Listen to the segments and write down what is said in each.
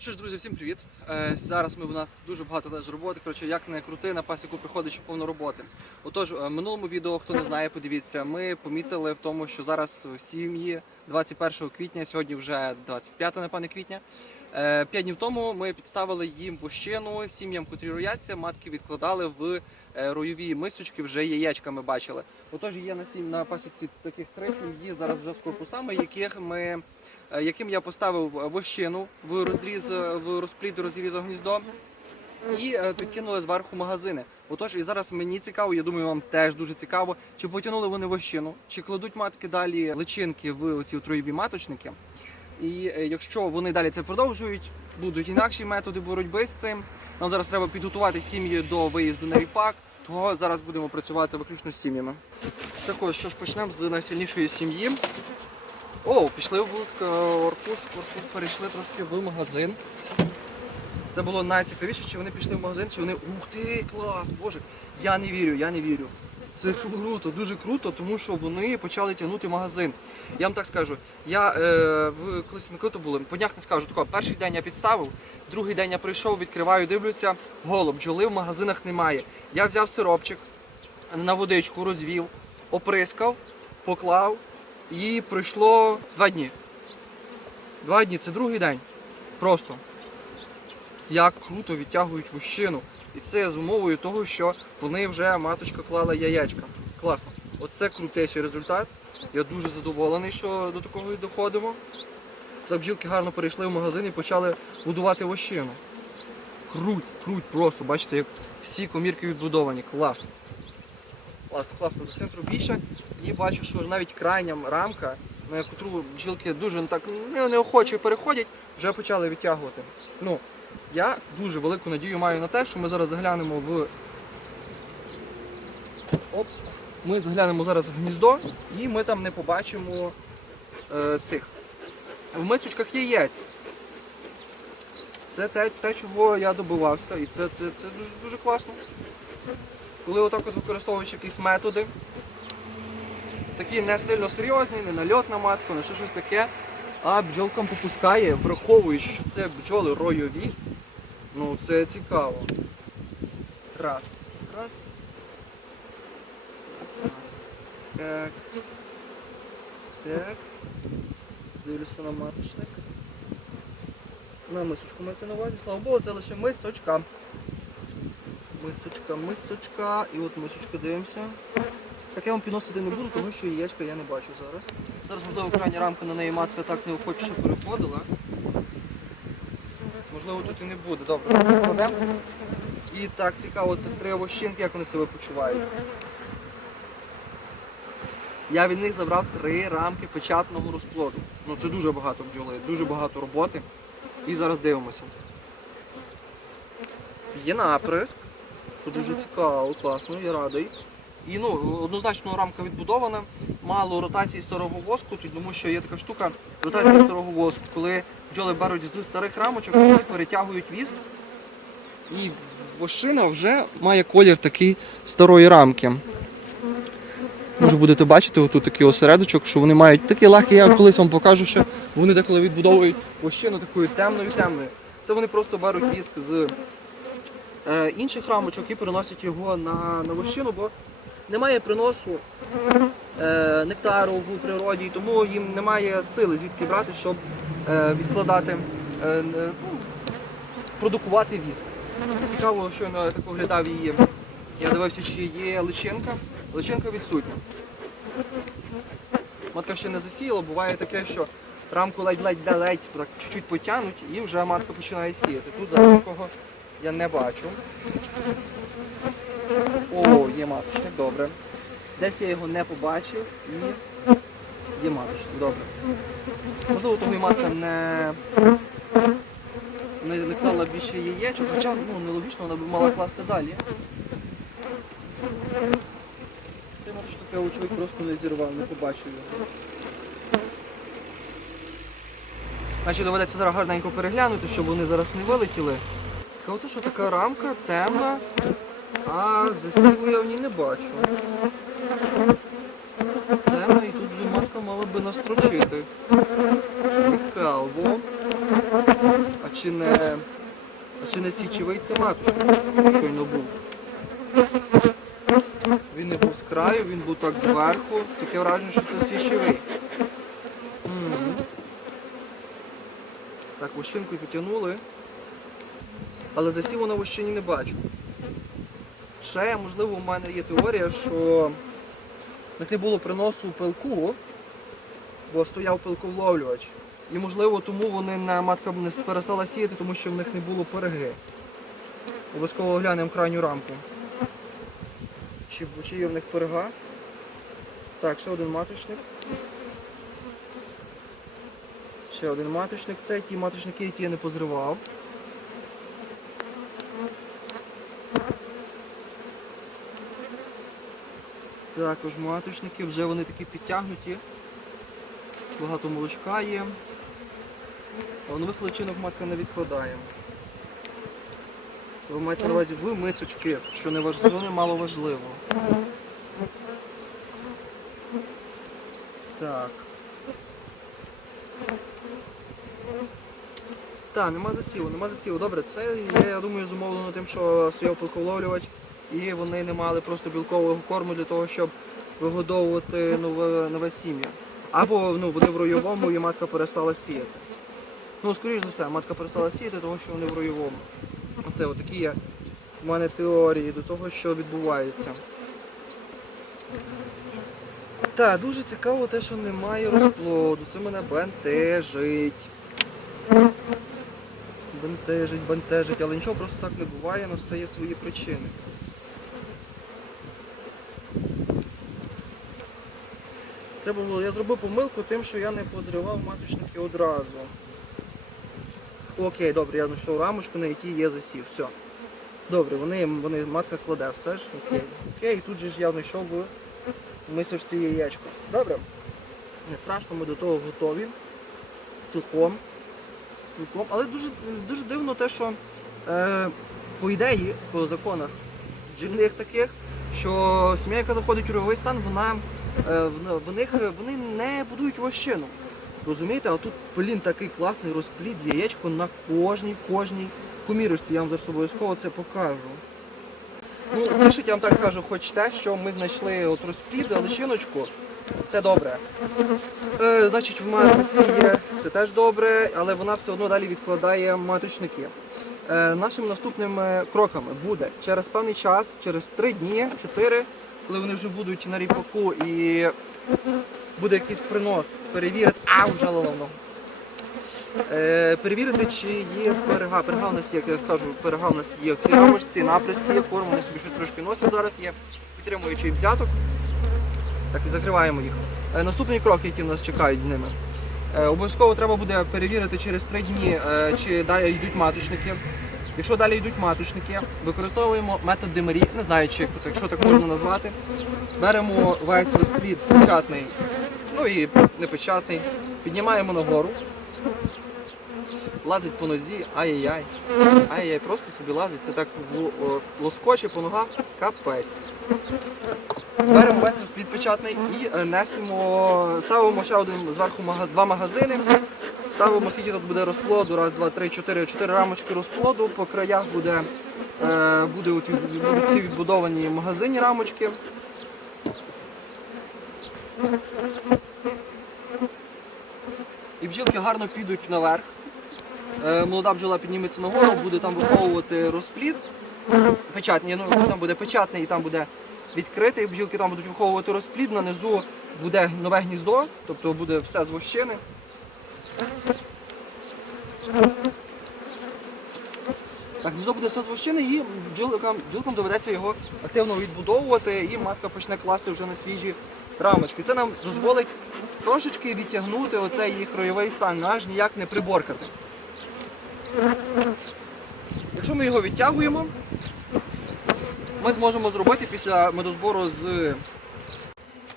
Що ж, друзі, всім привіт. Е, зараз ми у нас дуже багато теж роботи. Коротше, як не крути, на пасіку приходить ще повно роботи. Отож, е, в минулому відео, хто не знає, подивіться, ми помітили в тому, що зараз сім'ї 21 квітня, сьогодні вже 25 напевне квітня. Е, П'ять днів тому ми підставили їм вощину сім'ям, котрі рояться, матки відкладали в е, ройові мисочки, вже яєчка ми бачили. Отож, є на сім на пасіці таких три сім'ї зараз вже з корпусами, яких ми яким я поставив вощину в розріз в розплід розрізав гніздо і е, підкинули зверху магазини. Отож, і зараз мені цікаво, я думаю, вам теж дуже цікаво, чи потягнули вони вощину, чи кладуть матки далі личинки в оці отруєві маточники. І е, якщо вони далі це продовжують, будуть інакші методи боротьби з цим. Нам зараз треба підготувати сім'ї до виїзду на ріпак, того зараз будемо працювати виключно з сім'ями. Також що ж почнемо з найсильнішої сім'ї. О, пішли в корпус, корпус перейшли трошки в магазин. Це було найцікавіше, чи вони пішли в магазин, чи вони. Ух ти, клас! Боже! Я не вірю, я не вірю. Це круто, дуже круто, тому що вони почали тягнути магазин. Я вам так скажу, я е, колись ми коли то були, по днях не скажу, тако, перший день я підставив, другий день я прийшов, відкриваю, дивлюся, голуб, бджоли в магазинах немає. Я взяв сиропчик, на водичку розвів, оприскав, поклав, і пройшло два дні. Два дні це другий день. Просто. Як круто відтягують вощину. І це з умовою того, що вони вже маточка клала яєчка. Класно. Оце крутейший результат. Я дуже задоволений, що до такого і доходимо. Що бджілки гарно перейшли в магазин і почали будувати вощину. Круть, круть просто, бачите, як всі комірки відбудовані. Класно. Класно, класно, до центру більше. І бачу, що навіть крайня рамка, на яку бджілки дуже так неохоче переходять, вже почали відтягувати. Ну, я дуже велику надію маю на те, що ми зараз заглянемо в. Оп. Ми заглянемо зараз в гніздо і ми там не побачимо е, цих. В мисочках яєць. Це те, те, чого я добивався, і це, це, це дуже, дуже класно. Коли отак от використовуєш якісь методи, такі не сильно серйозні, не нальот на матку, не ще щось таке, а бджолкам попускає, враховуючи, що це бджоли ройові, ну це цікаво. Раз. Раз. Раз, раз. Так. Так. Дивлюся на маточник. На мисочку мається на увазі. Слава Богу, це лише мисочка. Мисочка, мисочка. І от мисочка дивимося. Так я вам підносити не буду, тому що яєчка я не бачу зараз. Зараз, можливо, крайня рамка на неї матка так неохоче переходила. Можливо, тут і не буде. Добре, покладемо. І так, цікаво, це три овощинки, як вони себе почувають. Я від них забрав три рамки печатного розплоду. Ну це дуже багато бджоли, дуже багато роботи. І зараз дивимося. Є наприск, що дуже цікаво, класно, я радий. І ну, однозначно рамка відбудована, мало ротації старого воску, тому що є така штука, ротація старого воску, коли бджоли беруть з старих рамочок і перетягують віск. І вощина вже має колір такий старої рамки. Може будете бачити отут такий осередочок, що вони мають такий легкий, я колись вам покажу, що вони деколи відбудовують вощину такою темною темною. Це вони просто беруть віск з е, інших рамочок і переносять його на, на вощину, бо немає приносу е, нектару в природі, тому їм немає сили звідки брати, щоб е, відкладати, е, е, продукувати віск. Цікаво, що я так оглядав її. Я дивився, чи є личинка. Личинка відсутня. Матка ще не засіяла, буває таке, що рамку ледь-ледь-ледь так чуть-чуть потягнуть і вже матка починає сіяти. Тут зараз такого я не бачу. О, є маточник, добре. Десь я його не побачив і є маточник, добре. Можливо, тому і матка не, не, не клала більше яєчок, хоча ну, нелогічно, вона б мала класти далі. Цей маточник я чоловік просто не зірвав, не побачив його. Значить, доведеться зараз гарненько переглянути, щоб вони зараз не вилетіли. Цікаво, що така рамка темна, а засіву я в ній не бачу. Темна і тут вже матка мала би настрочити. Цікаво. А чи не, а чи не січовий це матушка, щойно був. Він не був з краю, він був так зверху. Таке враження, що це свічовий. Мгм. Так, вощинку підтягнули. Але засіву на вощині не бачу. Ще, можливо, у мене є теорія, що не було приносу пилку, бо стояв пилковловлювач. І можливо тому вони на матка не перестала сіяти, тому що в них не було переги. Обов'язково глянемо крайню рамку. Чи, чи є в них перега? Так, ще один маточник. Ще один маточник. Це ті маточники, які я не позривав. Також маточники, вже вони такі підтягнуті. Багато молочка є. А нових личинок матка не відкладає. Ви маєте на увазі в мисочки, що не важливо, не мало важливо. Так. Так, нема засіву, нема засіву. Добре, це є, я думаю, зумовлено тим, що стояв пилковловлювач і вони не мали просто білкового корму для того, щоб вигодовувати нове, нове сім'я. Або ну, вони в ройовому і матка перестала сіяти. Ну, скоріш за все, матка перестала сіяти, тому що вони в ройовому. Оце отакі є в мене теорії до того, що відбувається. Так, дуже цікаво те, що немає розплоду. Це мене бентежить. Бентежить, бентежить, але нічого просто так не буває, на все є свої причини. Треба було, я зробив помилку тим, що я не позривав маточники одразу. Окей, добре, я знайшов рамочку, на якій є засів. Все. Добре, вони, вони матка кладе, все ж. Окей. Окей, тут же ж я знайшов в мисочці яєчко. Добре. Не страшно, ми до того готові. Цілком. Цілком. Але дуже, дуже дивно те, що е, по ідеї, по законах джільних таких, що сім'я, яка заходить у ройовий стан, вона, в, в них, вони не будують вощину. Розумієте, а тут, блін, такий класний розплід, яєчко на кожній, кожній комірочці. Я вам зараз обов'язково це покажу. Ну, пишіть, я вам так скажу, хоч те, що ми знайшли от розплід, личиночку, це добре. Е, значить, в матриці є, це теж добре, але вона все одно далі відкладає маточники. Е, нашими наступними кроками буде через певний час, через 3 дні, 4, коли вони вже будуть на ріпаку і буде якийсь принос, перевірити, а вже ловно. Е, перевірити, чи є перега. Перега у нас є, як я кажу, перега у нас є в цій рамочці, наприски є, форму, вони собі щось трошки носять зараз є, підтримуючий взяток. Так, закриваємо їх. Е, наступні кроки, які нас чекають з ними. Е, обов'язково треба буде перевірити через 3 дні, е, чи далі йдуть маточники. Якщо далі йдуть маточники, використовуємо метод Демарі, не знаю, чи якщо так можна назвати. Беремо весь розплід печатний, ну і непечатний, піднімаємо нагору, лазить по нозі, ай-яй-яй. Ай-яй, просто собі лазить, це так лоскоче по ногах, капець. Беремо весь розплід печатний і е, несемо, ставимо ще один зверху два магазини. Ставимо, скільки тут буде розплоду, раз, два, три, чотири, чотири рамочки розплоду. По краях буде, е, буде будуть ці відбудовані магазинні рамочки. І бджілки гарно підуть наверх. Е, молода бджола підніметься нагору, буде там виховувати розплід. Печатний, ну там буде печатний і там буде відкритий. Бджілки там будуть виховувати розплід, на низу буде нове гніздо, тобто буде все з вощини. Так, гніздо буде все з і бджілкам, бджілкам доведеться його активно відбудовувати і матка почне класти вже на свіжі рамочки. Це нам дозволить трошечки відтягнути оцей їх роєвий стан, аж ніяк не приборкати. Якщо ми його відтягуємо, ми зможемо зробити після медозбору з.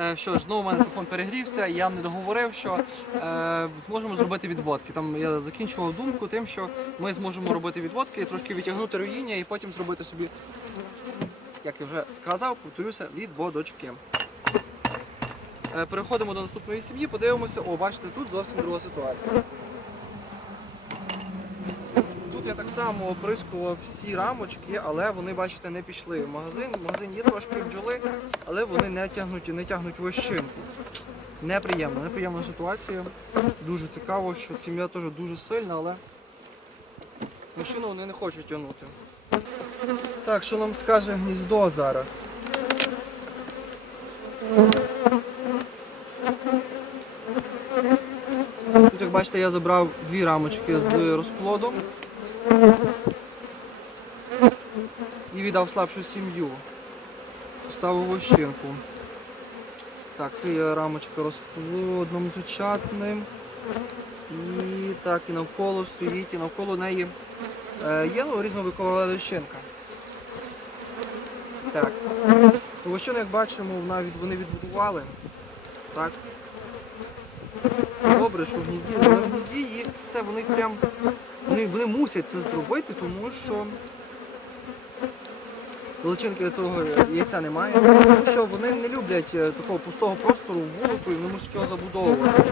Е, Що ж, знову у мене телефон перегрівся, і я вам не договорив, що е, зможемо зробити відводки. Там я закінчував думку тим, що ми зможемо робити відводки, трошки відтягнути руїння і потім зробити собі, як я вже казав, повторюся, відводочки. Е, переходимо до наступної сім'ї, подивимося, о, бачите, тут зовсім друга ситуація. Я так само оприскував всі рамочки, але вони, бачите, не пішли в магазин. В магазині є трошки бджоли, але вони не тягнуть, не тягнуть вощинку. Неприємно, неприємна ситуація. Дуже цікаво, що сім'я теж дуже сильна, але вощину вони не хочуть тягнути. Так, що нам скаже гніздо зараз? Тут, як бачите, я забрав дві рамочки з розплодом і віддав слабшу сім'ю. Поставив вощинку. Так, це є рамочка розплодом тучатним. І так, і навколо стоїть, і навколо неї е, є ну, різновикова вощинка. Так. Ну, Вощину, як бачимо, вони відбудували. Так. Це добре, що в гнізді, але в гнізді їх це вони прям вони, вони мусять це зробити, тому що величинки того яйця немає. Тому що вони не люблять е, такого пустого простору вулику і вони мусять його забудовувати.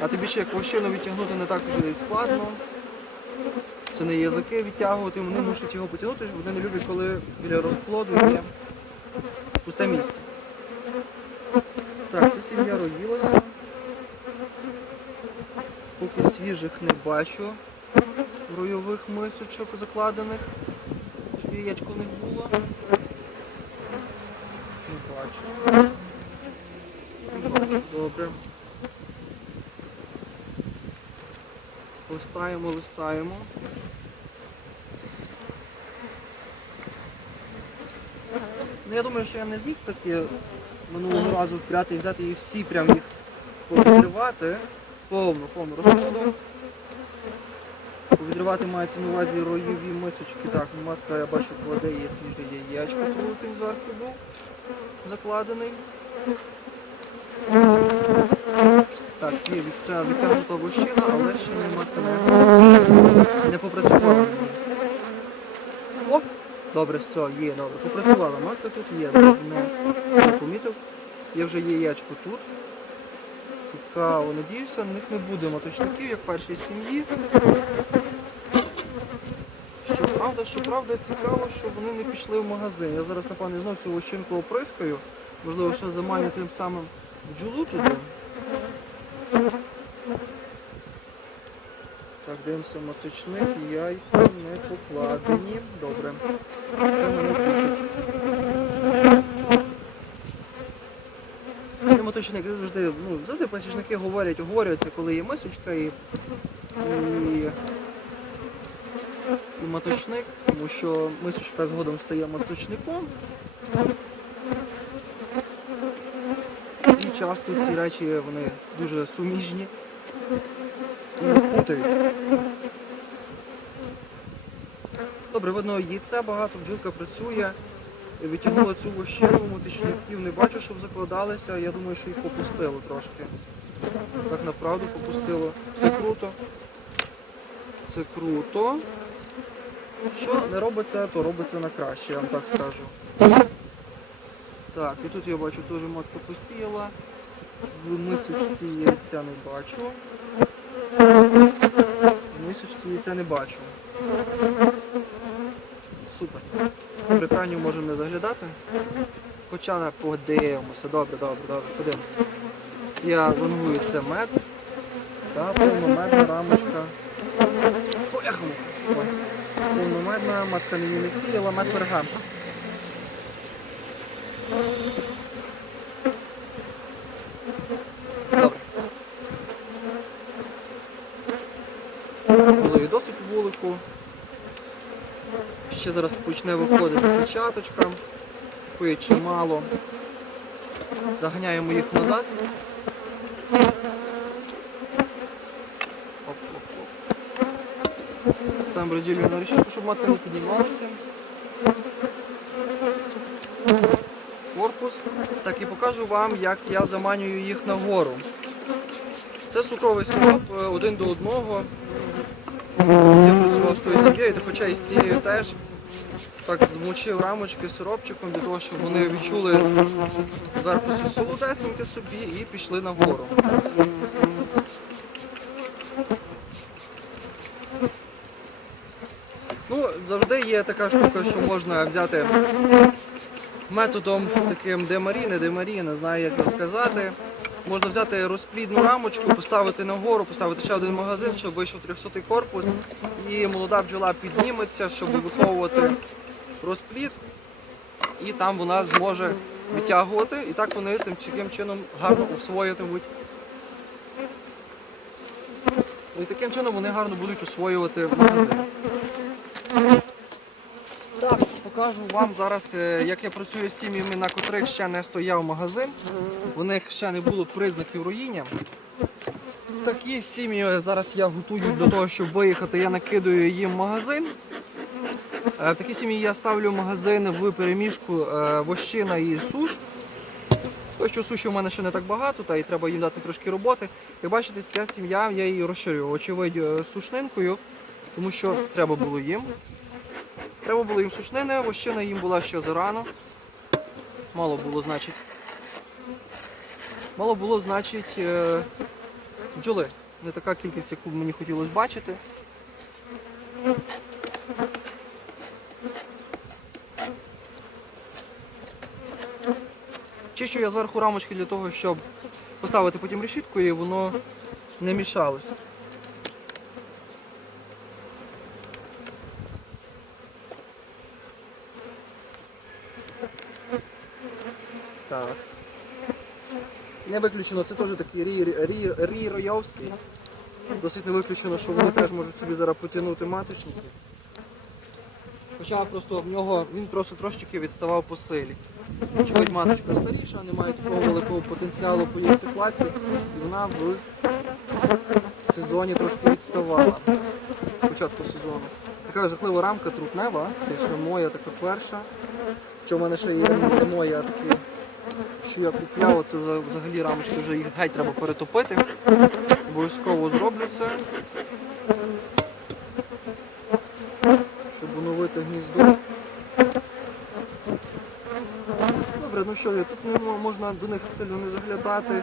А тим більше як вощину відтягнути не так вже і складно. Це не язики відтягувати, вони мусять його потягнути, вони не люблять, коли біля розплоду є пусте місце. Так, це сім'я роїлася. Поки свіжих не бачу ройових мисочок закладених, щоб яєчко в них було. Не бачу. Не бачу, добре. Листаємо, листаємо. Ну, я думаю, що я не зміг таки минулого разу впряти і взяти і всі прям їх повідривати повну, повну розходу. Повідривати мається на увазі роєві мисочки. Так, матка, я бачу, кладе є свіже яєчко, крутий зверху був закладений. Так, є відтя- відтягнута вощина, але ще не матка не, не попрацювала. на ній. О! Добре, все, є, добре. Попрацювала матка тут є, не помітив. Є вже яєчко тут. Цікаво, надіюся, в них не буде моточників, як першій сім'ї. Щоправда, щоправда, цікаво, що вони не пішли в магазин. Я зараз, напевно, знову цю лощинку оприскаю. Можливо, ще заманю тим самим бджолу туди. Так, дивимося моточник, яйця не покладені. Добре. Тішить. Завжди, ну, завжди пасічники говорять, оговорюються, коли є мисочка і, і, і моточник, тому що мисочка згодом стає моточником. І часто ці речі вони дуже суміжні і путають. Добре, видно, яйця багато, бджілка працює. Витягнула цю вощину, мотичників не бачу, щоб закладалися. Я думаю, що їх попустило трошки. Так направду попустило. Все круто. Це круто. Що не робиться, то робиться на краще, я вам так скажу. Так, і тут я бачу теж матка посіяла. В мисочці яйця не бачу. В мисочці яйця не бачу. Супер. Можемо не заглядати. Хоча подивимося. Добре, добре, добре, подивимося. Я вангую це мед. Та, повномедна рамочка. Поляхому. Повномедна, матка не сіяла, мед пергам. Добре. Досить вулику. Ще зараз почне виходити початочка. Такої чимало. Заганяємо їх назад. Ставимо розділюємо на решітку, щоб матка не піднімалася. Корпус. Так і покажу вам, як я заманюю їх нагору. Це цукровий сироп е, один до одного. Я працював з тою сім'єю, хоча і з цією теж. Так, змочив рамочки сиропчиком для того, щоб вони відчули зверху солодесеньке собі і пішли нагору. Ну, завжди є така штука, що можна взяти методом таким демарі, не демарі, не знаю, як його сказати. Можна взяти розплідну рамочку, поставити нагору, поставити ще один магазин, щоб вийшов 300 корпус, і молода бджола підніметься, щоб виховувати розплід, і там вона зможе витягувати, і так вони тим таким чином гарно освоюватимуть. І таким чином вони гарно будуть освоювати магазин. Так, покажу вам зараз, е, як я працюю з сім'ями, на котрих ще не стояв магазин. У них ще не було признаків руїння. Такі сім'ї зараз я готую для того, щоб виїхати. Я накидаю їм магазин. Е, В такі сім'ї я ставлю магазин в переміжку е, вощина і суш. Тому що суші в мене ще не так багато, та і треба їм дати трошки роботи. Як бачите, ця сім'я я її розширюю, очевидь, е, сушнинкою, тому що треба було їм. Треба було їм сушнини, вощина їм була ще зарано. Мало було, значить. Мало було, значить, бджоли. Не така кількість, яку мені хотілося бачити. Чищу я зверху рамочки для того, щоб поставити потім решітку і воно не мішалося. Так. Не виключено, це теж такий рій, рій роявський. Досить не виключено, що вони теж можуть собі зараз потягнути маточники. Хоча просто в нього він просто трошечки відставав по силі. Очевидь, маточка старіша, не має такого великого потенціалу по яйцеклаці, і вона в сезоні трошки відставала. Початку сезону. Така жахлива рамка трутнева, це ще моя така перша. Що в мене ще є не моя, такі, що я купляв, це взагалі рамочки вже їх геть треба перетопити. Обов'язково зроблю це. Щоб оновити гніздо. Добре, ну тут не можна до них сильно не заглядати.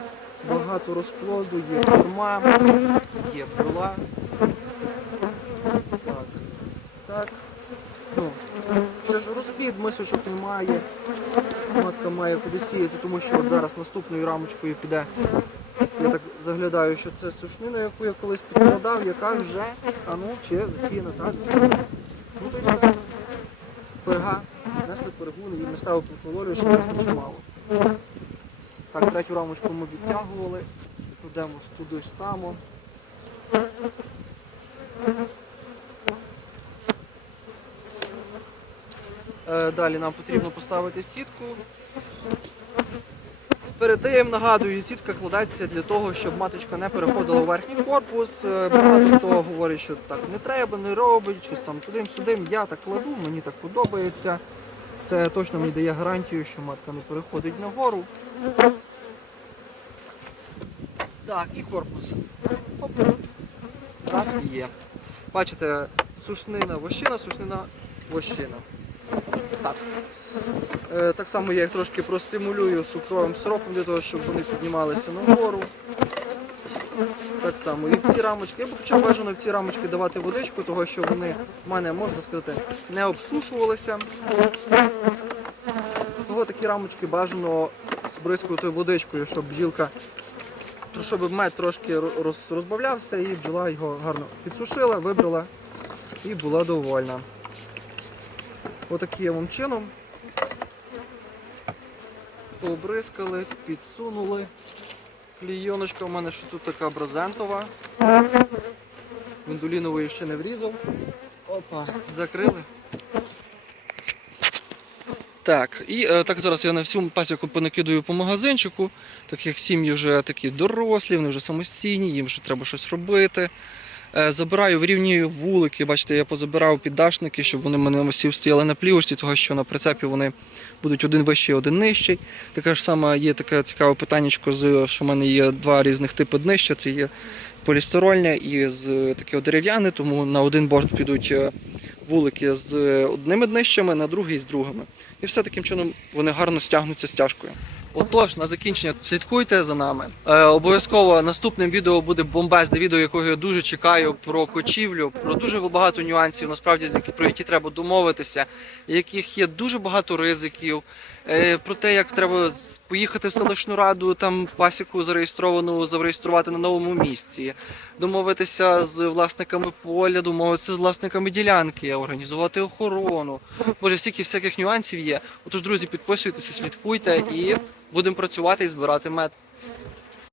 Багато розплоду, є корма, є бджола. Так. Так. Ну, ще ж розплід, мисочок немає. Матка має куди сіяти, тому що от зараз наступною рамочкою піде. Я так заглядаю, що це сушнина, яку я колись підкладав, яка вже, а ну, чи засіяна, та засіяна. Ну то й все. Перга. Перегун і не ставив поколорю, щоб нас дуже. Так, третю рамочку ми відтягували. Кладемо туди ж само. Е, Далі нам потрібно поставити сітку. Перед тим нагадую, сітка кладеться для того, щоб маточка не переходила в верхній корпус. Е, Багато хто говорить, що так не треба, не робить, щось там туди-сюди. Я так кладу, мені так подобається. Це точно мені дає гарантію, що матка не переходить нагору. Так, і корпус. Хоп. Так, і є. Бачите, сушнина вощина, сушнина вощина. Так. Е, так само я їх трошки простимулюю цукровим сиропом для того, щоб вони піднімалися нагору. Так само і в ці рамочки. Я б почав бажано в ці рамочки давати водичку, того що вони в мене, можна сказати, не обсушувалися. Того такі рамочки бажано збризкувати водичкою, щоб бджілка, щоб мед трошки розбавлявся і бджола його гарно підсушила, вибрала і була довольна. Отаким вам чином. Побризкали, підсунули. Клійоночка у мене ще тут така брезентова. Мендулінової ще не врізав. Опа, закрили. Так, і е, так зараз я на всю пасіку понакидую по магазинчику. Так як сім'ї вже такі дорослі, вони вже самостійні, їм вже треба щось робити. Е, Забираю в рівні вулики, бачите, я позабирав піддашники, щоб вони мене всі стояли на плівочці, того що на прицепі вони будуть один вищий, один нижчий. Таке ж саме є таке цікаве питання, що в мене є два різних типи днища. Це є полістирольне і з таке дерев'яне, тому на один борт підуть е, вулики з одними днищами, на другий з другими. І все таким чином вони гарно стягнуться стяжкою. Отож, на закінчення слідкуйте за нами. Е, обов'язково наступним відео буде бомбезне відео, якого я дуже чекаю про кочівлю, про дуже багато нюансів, насправді про які треба домовитися, яких є дуже багато ризиків. Е, про те, як треба поїхати в селищну раду, там пасіку зареєстровану зареєструвати на новому місці, домовитися з власниками поля, домовитися з власниками ділянки, організувати охорону. Боже, стільки всяких нюансів є. Отож, друзі, підписуйтеся, слідкуйте і будемо працювати і збирати мед.